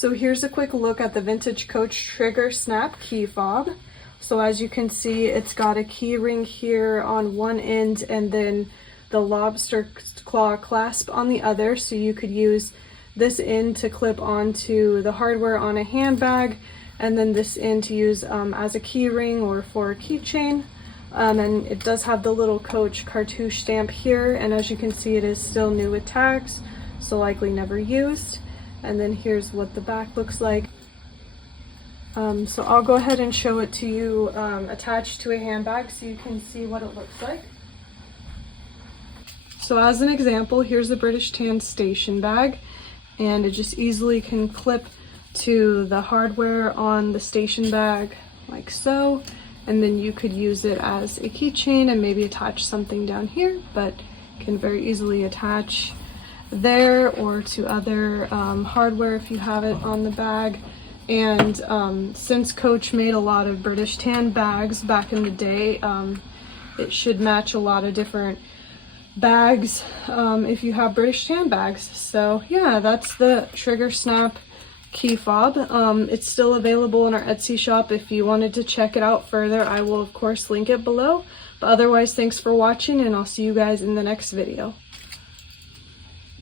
So here's a quick look at the Vintage Coach Trigger Snap Key Fob. So as you can see, it's got a key ring here on one end and then the lobster claw clasp on the other. So you could use this end to clip onto the hardware on a handbag, and then this end to use as a key ring or for a keychain. And it does have the little Coach cartouche stamp here, and as you can see, it is still new with tags, so likely never used. And then here's what the back looks like. So I'll go ahead and show it to you attached to a handbag so you can see what it looks like. So as an example, here's the British Tan station bag, and it just easily can clip to the hardware on the station bag like so, and then you could use it as a keychain and maybe attach something down here, but can very easily attach there or to other hardware if you have it on the bag. And since Coach made a lot of British Tan bags back in the day, it should match a lot of different bags if you have British Tan bags. So yeah, that's the Trigger Snap Key Fob. It's still available in our Etsy shop. If you wanted to check it out further, I will of course link it below. But otherwise, thanks for watching, and I'll see you guys in the next video.